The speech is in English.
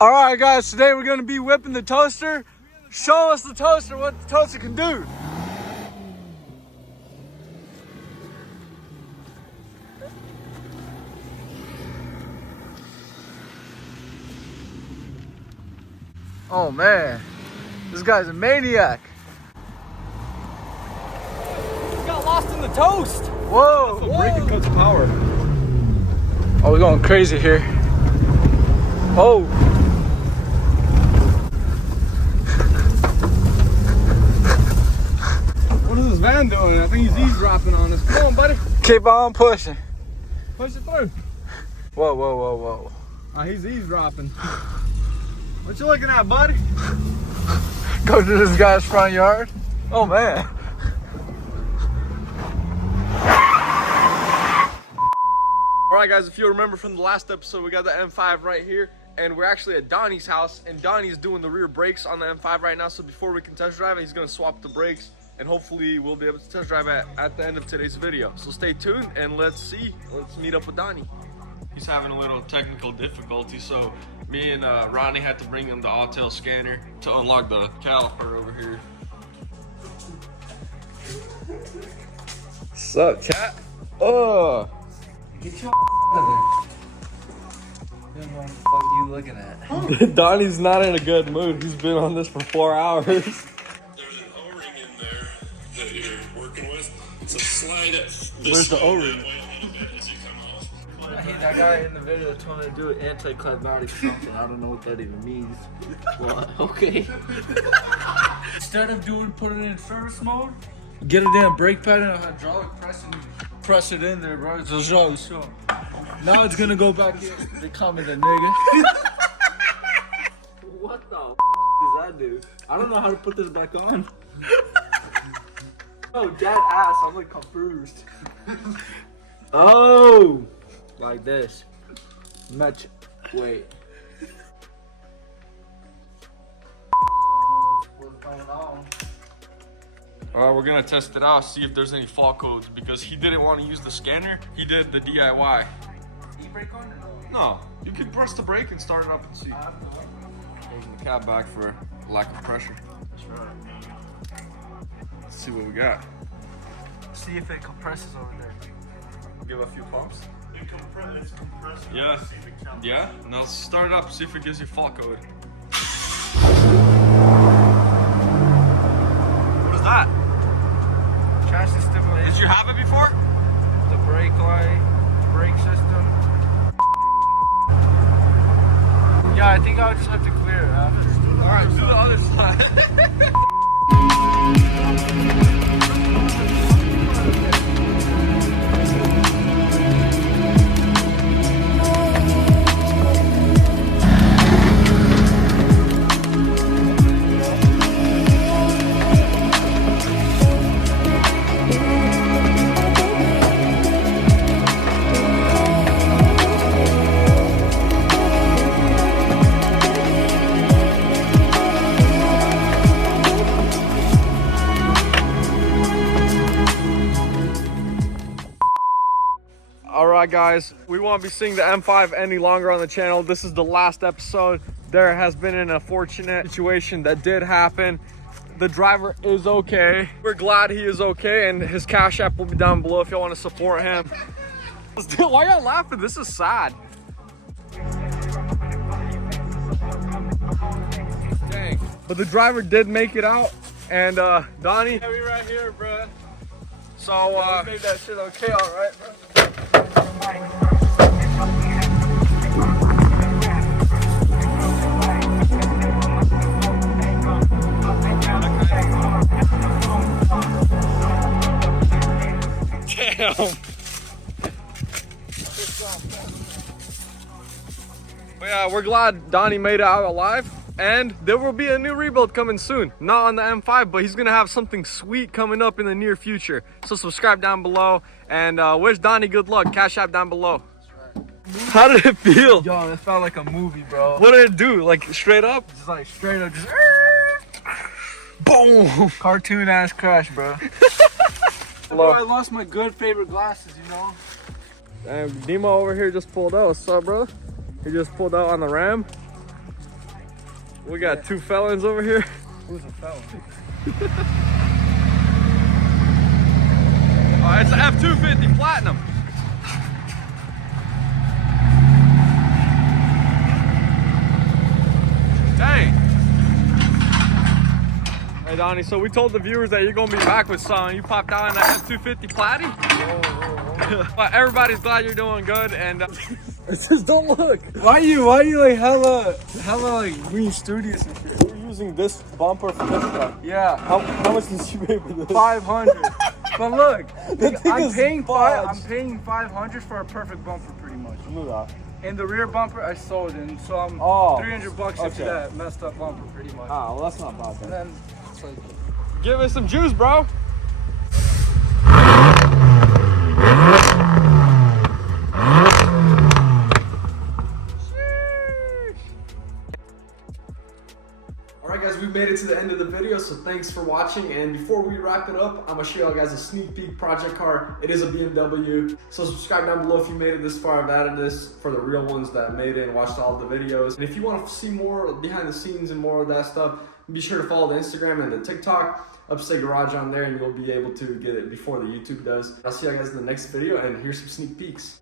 All right, guys, today we're gonna be whipping the toaster. Show us the toaster, what the toaster can do. Oh man, this guy's a maniac. He got lost in the toast. Whoa. That's a breaking cuts power. Oh, we're going crazy here. Oh. What is this van doing? I think he's eavesdropping on us. Come on, buddy. Keep on pushing. Push it through. Whoa, whoa, whoa, whoa. Oh, he's eavesdropping. What you looking at, buddy? Go to this guy's front yard. Oh man. Alright guys, if you remember from the last episode, we got the M5 right here, and we're actually at Donny's house, and Donny's doing the rear brakes on the M5 right now, so before we can test drive it, he's going to swap the brakes, and hopefully we'll be able to test drive it at the end of today's video. So stay tuned, and let's meet up with Donny. He's having a little technical difficulty, so me and Ronnie had to bring him the Autel scanner to unlock the caliper over here. What's up, chat? Oh. Get your out of there. What the fuck are you looking at? Donny's not in a good mood. He's been on this for 4 hours. There's an O-ring in there that you're working with. So slide it this Where's the O-ring? way a little bit as you come off. I hate that guy in the video trying to do anti-climatic something. I don't know what that even means. Well, okay. Instead of putting it in service mode, get a damn brake pad and a hydraulic press and press it in there, bro. It's a show. Now it's gonna go back in. They call me the nigga. What the does that do? I don't know how to put this back on. Oh, dead ass. I'm like confused. Oh, like this. Much. Wait. What's going on? Alright, we're gonna test it out, see if there's any fault codes, because he didn't want to use the scanner. He did the DIY. E-brake on? No, you can press the brake and start it up and see. Closing the cab back for lack of pressure. That's right. Let's see what we got. See if it compresses over there. Give a few pumps. It's compressing. Yeah. Yeah? Now let's start it up, see if it gives you fault code. What is that? Chassis stimulation. Did you have it before? The brake light, brake system. Yeah, I think I'll just have to clear it after. Alright, do the other side. Alright guys, we won't be seeing the M5 any longer on the channel. This is the last episode. There has been an unfortunate situation that did happen. The driver is okay. We're glad he is okay, and his Cash App will be down below if y'all want to support him. Why y'all laughing? This is sad. Dang. But the driver did make it out, and Donny. Yeah, we right here, bro. So Make that shit okay, all right, bro. Damn. But yeah, we're glad Donny made it out alive, and there will be a new rebuild coming soon. Not on the M5, but he's gonna have something sweet coming up in the near future. So subscribe down below, and wish Donny good luck. Cash App down below. How did it feel? Yo, it felt like a movie, bro. What did it do? Like straight up? Just like straight up, just Boom! cartoon ass crash, bro. Bro, I lost my good favorite glasses, you know? And Demo over here just pulled out. What's up, bro? He just pulled out on the Ram. We got two felons over here. Who's a felon? Oh, it's an F-250 Platinum. Dang. Hey Donnie, so we told the viewers that you're gonna be back with some. You popped out in that F-250 Platy. But everybody's glad you're doing good, and Just don't look. Why you like hella like green studios and shit? we're using this bumper for this car. Yeah, How much did you pay for this? 500. But look, thing I'm is paying bodged. I'm paying 500 for a perfect bumper, pretty much. Yeah. And the rear bumper I sold, and so I'm Oh, $300 okay. into that messed up bumper, pretty much. Ah, well that's not bad And then. then it's like, Give us some juice, bro. Alright guys, we've made it to the end of the video, so thanks for watching. And before we wrap it up, I'm gonna show y'all guys a sneak peek project car. It is a BMW. So subscribe down below if you made it this far. I've added this for the real ones that made it and watched all of the videos. And if you want to see more behind the scenes and more of that stuff, be sure to follow the Instagram and the TikTok. Upstate Garage on there, and you'll be able to get it before the YouTube does. I'll see you guys in the next video, and here's some sneak peeks.